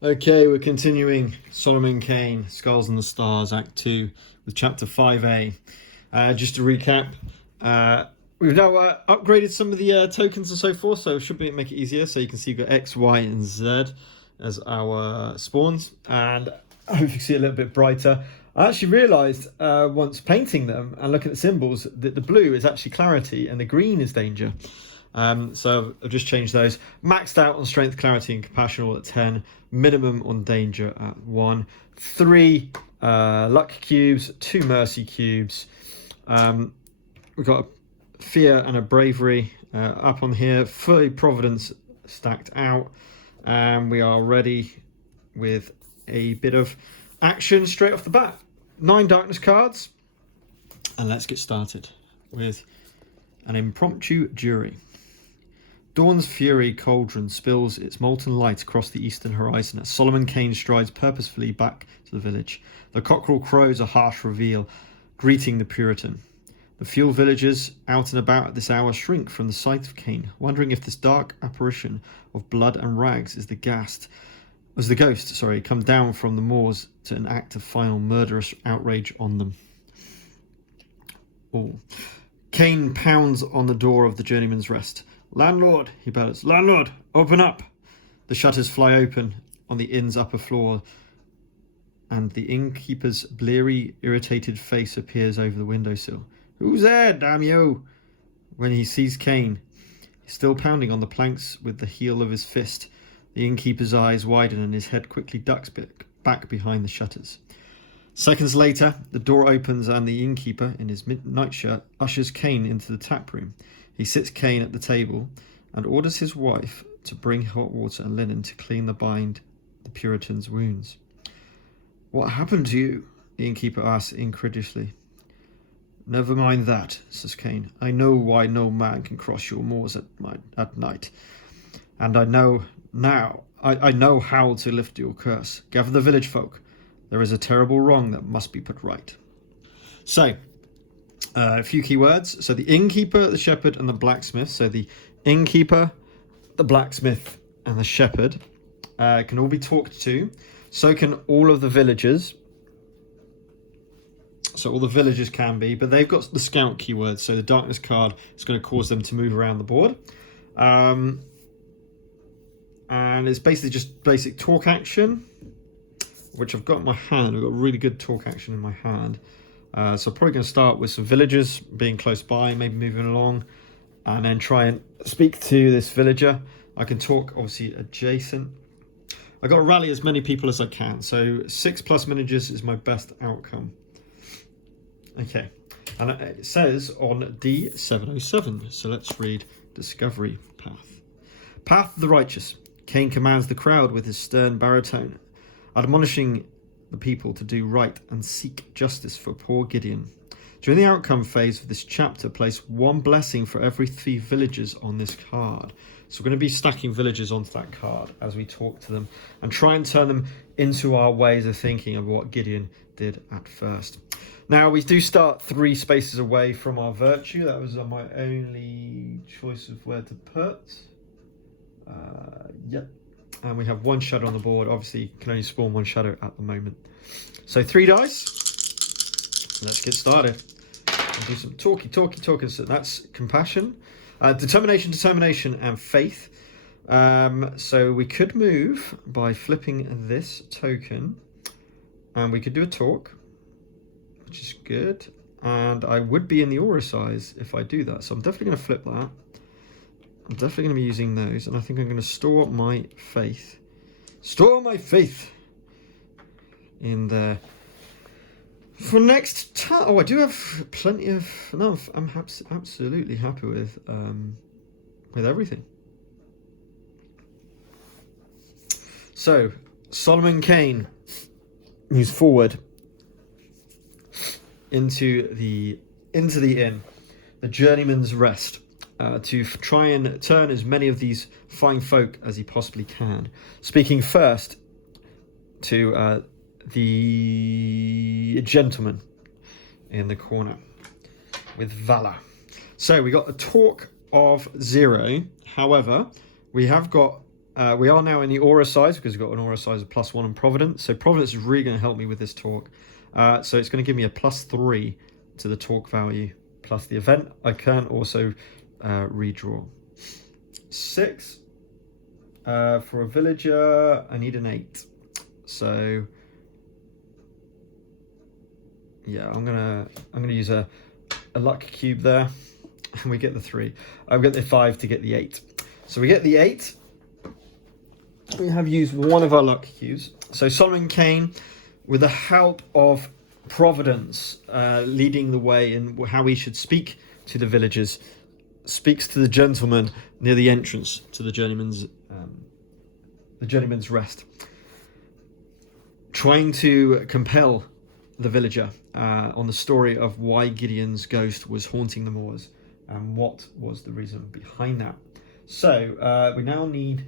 Okay, we're continuing Solomon Kane, Skulls and the Stars, Act 2, with Chapter 5a. Just to recap, we've now upgraded some of the tokens and so forth, so it should make it easier. So you can see you've got X, Y, and Z as our spawns, and I hope you can see it a little bit brighter. I actually realised once painting them and looking at the symbols that the blue is actually clarity and the green is danger. So I've just changed those. Maxed out on strength, clarity, and compassion all at 10. Minimum on danger at 1. 3 luck cubes, 2 mercy cubes. We've got a fear and a bravery up on here. Fully providence stacked out. And we are ready with a bit of action straight off the bat. 9 darkness cards. And let's get started with an impromptu jury. Dawn's fury cauldron spills its molten light across the eastern horizon as Solomon Kane strides purposefully back to the village. The cockerel crows a harsh reveal, greeting the Puritan. The few villagers out and about at this hour shrink from the sight of Kane, wondering if this dark apparition of blood and rags is the ghost, come down from the moors to enact a final murderous outrage on them. All. Kane pounds on the door of the journeyman's rest. "Landlord," he bellows. "Landlord, open up!" The shutters fly open on the inn's upper floor, and the innkeeper's bleary, irritated face appears over the windowsill. "Who's there, damn you?" When he sees Kane, still pounding on the planks with the heel of his fist, the innkeeper's eyes widen and his head quickly ducks back behind the shutters. Seconds later, the door opens and the innkeeper, in his nightshirt, ushers Kane into the tap room. He sits Kane at the table and orders his wife to bring hot water and linen to clean the Puritan's wounds. "What happened to you?" the innkeeper asks incredulously. "Never mind that," says Kane. "I know why no man can cross your moors at night. And I know how to lift your curse. Gather the village folk. There is a terrible wrong that must be put right." So, a few key words. So the innkeeper, the shepherd, and the blacksmith. So the innkeeper, the blacksmith, and the shepherd can all be talked to. So can all of the villagers. So all the villagers can be, but they've got the scout keywords. So the darkness card is going to cause them to move around the board. And it's basically just basic talk action, which I've got in my hand. I've got really good talk action in my hand. So I'm probably going to start with some villagers being close by, maybe moving along, and then try and speak to this villager. I can talk, obviously, adjacent. I've got to rally as many people as I can. So 6+ villagers is my best outcome. Okay. And it says on D707. So let's read Discovery Path. Path of the Righteous. Kane commands the crowd with his stern baritone, admonishing the people to do right and seek justice for poor Gideon. During the outcome phase of this chapter, place 1 blessing for every 3 villagers on this card. So we're going to be stacking villagers onto that card as we talk to them and try and turn them into our ways of thinking of what Gideon did at first. Now, we do start 3 spaces away from our virtue. That was my only choice of where to put. Yep. And we have 1 shadow on the board. Obviously, you can only spawn 1 shadow at the moment. So 3 dice. Let's get started. I'll do some talky. So that's compassion. Determination, and faith. So we could move by flipping this token. And we could do a talk, which is good. And I would be in the aura size if I do that. So I'm definitely going to flip that. I'm definitely going to be using those, and I think I'm going to store my faith. Store my faith in there. For next time, I do have plenty of. No, I'm absolutely happy with everything. So Solomon Kane moves forward into the inn, the journeyman's rest. To try and turn as many of these fine folk as he possibly can. Speaking first to the gentleman in the corner with valor. So we got a talk of 0. However, we have got We are now in the aura size because we've got an aura size of +1 on Providence. So Providence is really going to help me with this talk. So it's going to give me a +3 to the talk value plus the event. I can also redraw. 6 for a villager. I need an 8. So yeah, I'm gonna use a luck cube there, and we get the 3. I've got the 5 to get the 8. So we get the 8. We have used one of our luck cubes. So Solomon Kane, with the help of Providence, leading the way in how we should speak to the villagers, speaks to the gentleman near the entrance to the journeyman's rest, trying to compel the villager on the story of why Gideon's ghost was haunting the moors and what was the reason behind that. So we now need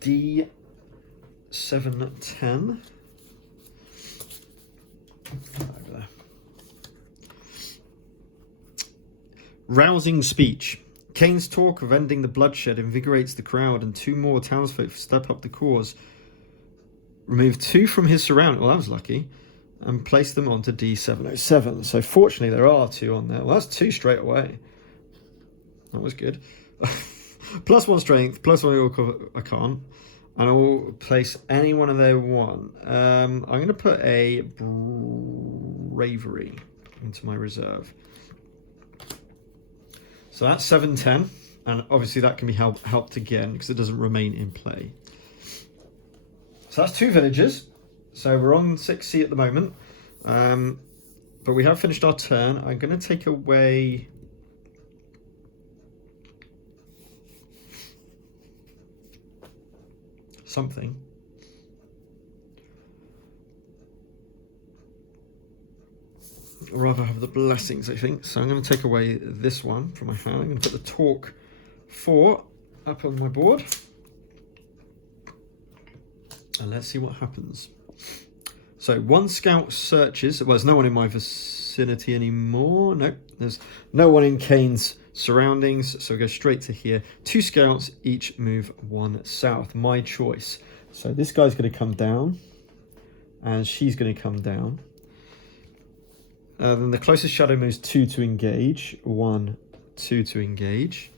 D710. Over there. Rousing speech. Kane's talk of ending the bloodshed invigorates the crowd, and 2 more townsfolk step up the cause. Remove 2 from his surroundings. Well, that was lucky. And place them onto D707. So fortunately, there are 2 on there. Well, that's 2 straight away. That was good. +1 strength, +1 I can't. And I'll place any one of their 1. I'm going to put a bravery into my reserve. So that's 710, and obviously that can be helped again because it doesn't remain in play. So that's 2 villagers. So we're on 6C at the moment, but we have finished our turn. I'm going to take away something. Or rather have the blessings, I think. So I'm going to take away this one from my hand. I'm going to put the talk 4 up on my board. And let's see what happens. So 1 scout searches. Well, there's no one in my vicinity anymore. No, there's no one in Kane's surroundings. So we go straight to here. 2 scouts, each move 1 south. My choice. So this guy's going to come down. And she's going to come down. Then the closest shadow moves 2 to engage. 1, 2 to engage.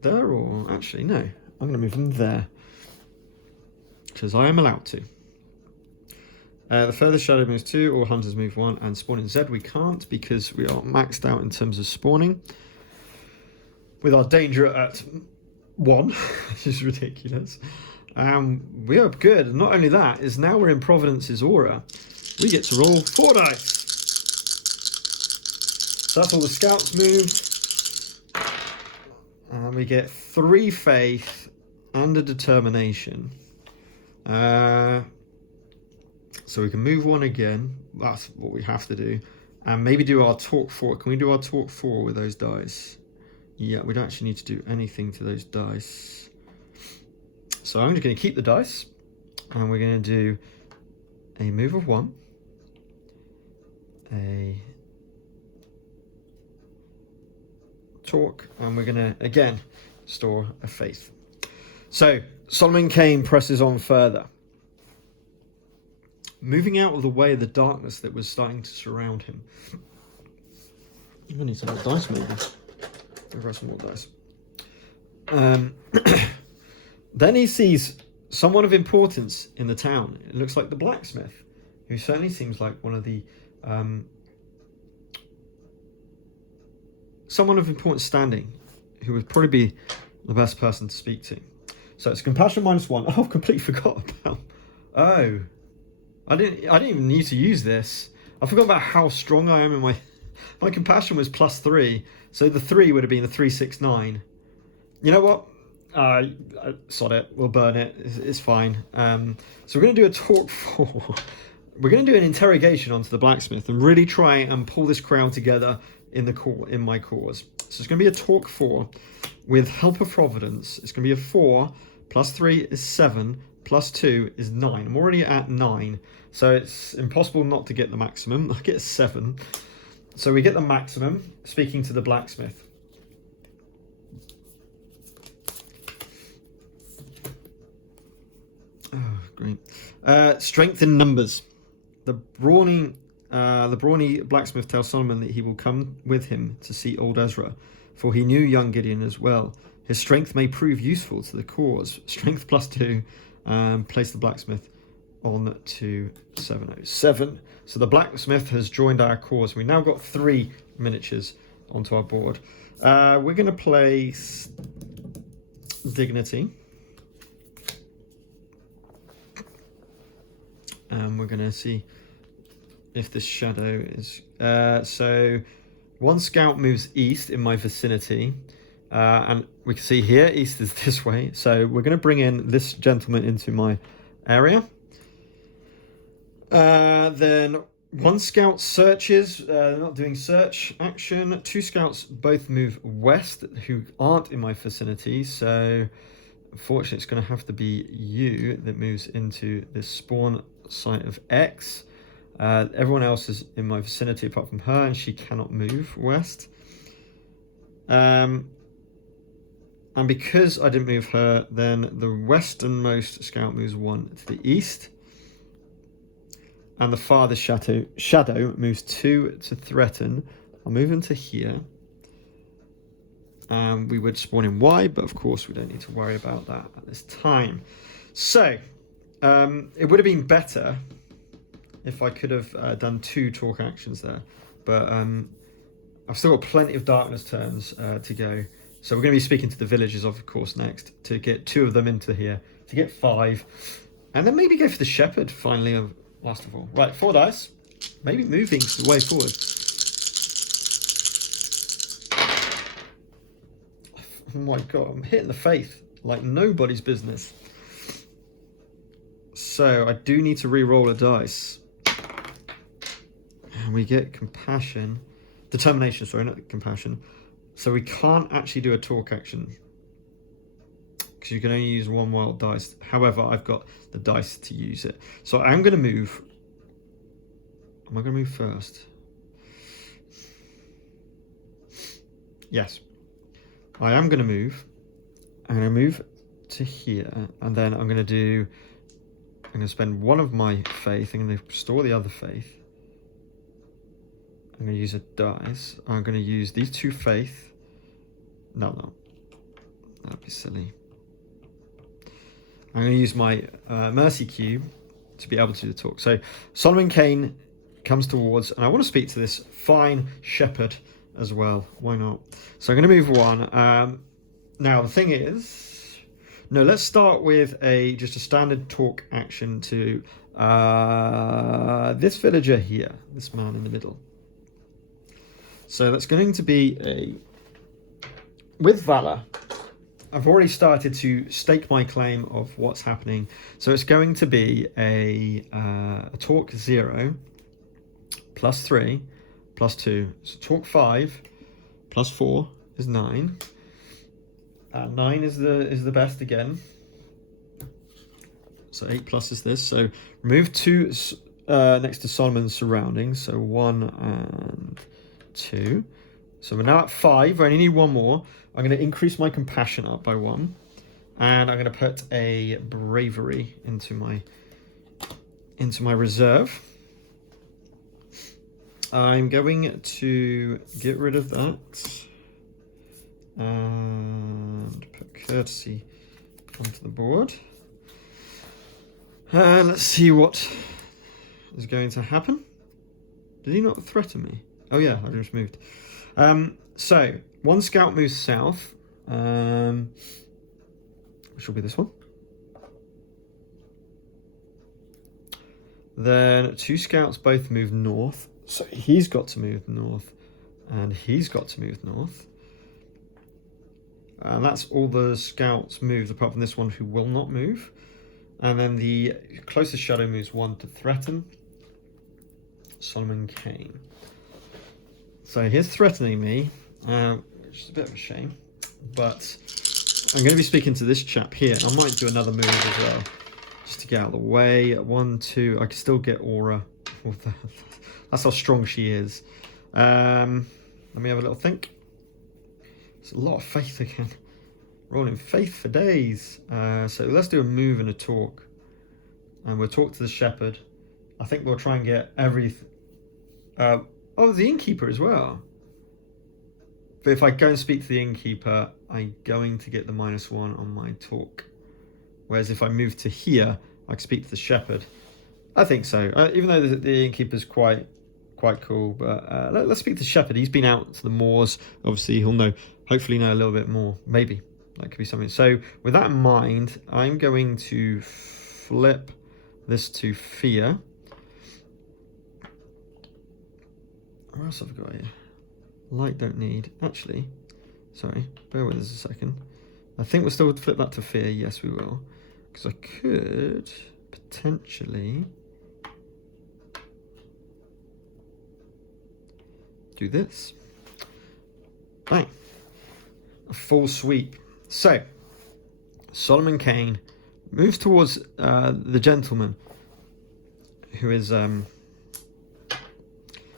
There, or actually, no. I'm going to move them there. Because I am allowed to. The furthest shadow moves 2, or hunters move 1, and spawning Z we can't because we are maxed out in terms of spawning. With our danger at 1, which is ridiculous. We are good. And not only that, is now we're in Providence's aura. We get to roll 4 dice. So that's all the scouts moved. And we get 3 faith and a determination. So we can move 1 again. That's what we have to do. And maybe do our talk 4. Can we do our talk 4 with those dice? Yeah, we don't actually need to do anything to those dice. So I'm just going to keep the dice. And we're going to do a move of 1. A talk, and we're going to again store a faith. So Solomon Kane presses on further, moving out of the way of the darkness that was starting to surround him. I need some more dice, maybe. I've got some more dice. Then he sees someone of importance in the town. It looks like the blacksmith, who certainly seems like one of the someone of important standing, who would probably be the best person to speak to. So it's compassion -1. Oh, I've completely forgot about. Oh, I didn't even need to use this. I forgot about how strong I am in my compassion was +3, so the 3 would have been the 369. You know what? Sod it. We'll burn it. It's fine. So we're going to do a talk 4. We're going to do an interrogation onto the blacksmith and really try and pull this crowd together in my cause. So it's going to be a talk 4 with help of Providence. It's going to be a 4 +3 is 7 +2 is 9. I'm already at 9, so it's impossible not to get the maximum. I get a 7, so we get the maximum. Speaking to the blacksmith. Oh, great. Strength in numbers. The brawny blacksmith tells Solomon that he will come with him to see old Ezra, for he knew young Gideon as well. His strength may prove useful to the cause. Strength +2. Place the blacksmith on to 707. So the blacksmith has joined our cause. We've now got 3 miniatures onto our board. We're going to place Dignity. And we're going to see if this shadow is... so one scout moves east in my vicinity. And we can see here, east is this way. So we're going to bring in this gentleman into my area. Then one scout searches, not doing search action. 2 scouts both move west who aren't in my vicinity. So unfortunately, it's going to have to be you that moves into this spawn site of X. Everyone else is in my vicinity apart from her, and she cannot move west. And because I didn't move her, then the westernmost scout moves 1 to the east. And the farthest shadow moves 2 to threaten. I'll move into here. We would spawn in Y, but of course we don't need to worry about that at this time. So, it would have been better if I could have done 2 talk actions there. But I've still got plenty of darkness turns to go. So we're going to be speaking to the villagers, of course, next, to get 2 of them into here, to get 5. And then maybe go for the shepherd, finally, last of all. Right, 4 dice. Maybe moving the way forward. Oh my god, I'm hitting the faith like nobody's business. So I do need to re-roll a dice. And we get compassion. Determination, sorry, not compassion. So we can't actually do a talk action, because you can only use 1 wild dice. However, I've got the dice to use it. So I'm going to move. Am I going to move first? Yes. I am going to move. I'm going to move to here. And then I'm going to spend 1 of my faith. I'm going to store the other faith. I'm going to use a dice. I'm going to use these 2 faith. No. That'd be silly. I'm going to use my mercy cube to be able to do the talk. So Solomon Kane comes towards, and I want to speak to this fine shepherd as well. Why not? So I'm going to move 1. Now the thing is, no, let's start with just a standard talk action to this villager here, this man in the middle. So that's going to be with Valor. I've already started to stake my claim of what's happening. So it's going to be a talk 0, +3, +2. So talk 5, +4 is 9. 9 is the best again. So 8+ is this. So remove 2 next to Solomon's surroundings. So 1 and 2. So we're now at 5. I only need 1 more. I'm going to increase my compassion up by 1. And I'm going to put a bravery into my reserve. I'm going to get rid of that. And put courtesy onto the board. And let's see what is going to happen. Did he not threaten me? Oh yeah, I just moved. So 1 scout moves south, which will be this one. Then 2 scouts both move north. So he's got to move north, and he's got to move north. And that's all the scouts moved, apart from this one who will not move. And then the closest shadow moves 1 to threaten. Solomon Kane. So he's threatening me, which is a bit of a shame. But I'm going to be speaking to this chap here. I might do another move as well, just to get out of the way. 1, 2. I can still get aura. That's how strong she is. Let me have a little think. It's a lot of faith again. Rolling faith for days. So let's do a move and a talk. and we'll talk to the shepherd. I think we'll try and get everything. Oh, the innkeeper as well. But if I go and speak to the innkeeper, I'm going to get the -1 on my talk. Whereas if I move to here, I can speak to the shepherd. I think so. Even though the innkeeper's quite cool, but let's speak to the shepherd. He's been out to the moors. Obviously, he'll hopefully know a little bit more. Maybe that could be something. So with that in mind, I'm going to flip this to fear. What else have I got here? Light don't need. Actually, sorry, bear with us a second. I think we'll still flip that to fear. Yes, we will. Because I could potentially do this. Bang. A full sweep. So, Solomon Kane moves towards the gentleman who is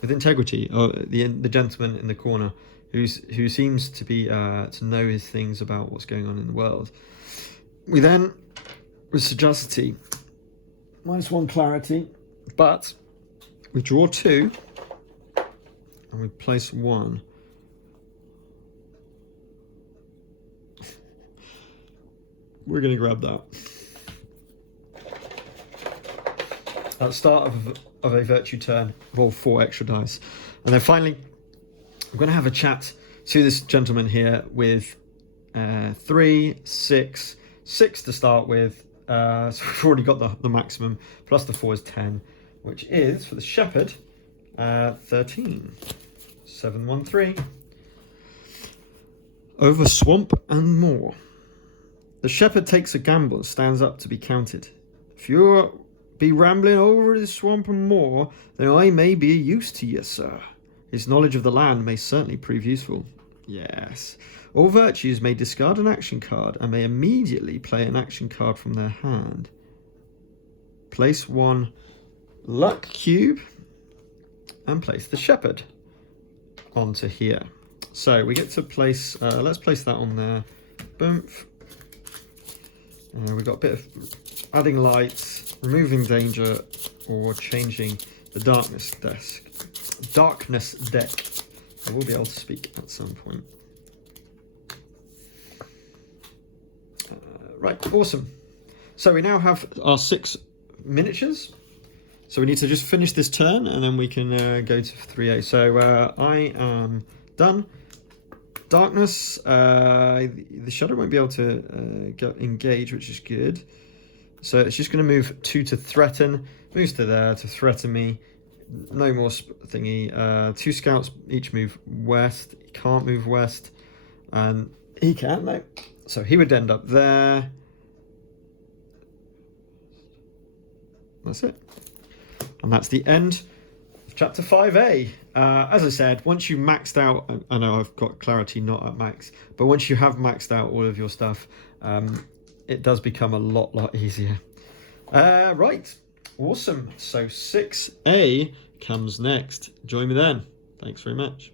with integrity, or the gentleman in the corner who seems to be to know his things about what's going on in the world. We then, with sagacity, -1 clarity, but we draw 2 and we place 1. We're going to grab that. At the start of a virtue turn, roll 4 extra dice. And then finally, I'm going to have a chat to this gentleman here with 3, 6 to start with. So we've already got the maximum, plus the 4 is 10, which is, for the shepherd, 13. 7, 1, 3. Over swamp and moor. The shepherd takes a gamble and stands up to be counted. If you'll be rambling over the swamp and moor, then I may be of use to you, sir. His knowledge of the land may certainly prove useful. Yes. All virtues may discard an action card and may immediately play an action card from their hand. Place 1 luck cube and place the shepherd onto here. So we get to place, let's place that on there. Boom. We've got a bit of adding lights, removing danger, or changing the darkness deck. I will be able to speak at some point. Right, awesome. So we now have our 6 miniatures. So we need to just finish this turn and then we can go to 3A. So I am done. Darkness, the shadow won't be able to engage, which is good. So it's just going to move 2 to threaten. Moves to there to threaten me. No more thingy. 2 scouts each move west. He can't move west. And he can, no. So he would end up there. That's it. And that's the end of chapter 5A. As I said, once you maxed out, I know I've got clarity not at max, but once you have maxed out all of your stuff, it does become a lot easier. Right, awesome. So 6A comes next. Join me then. Thanks very much.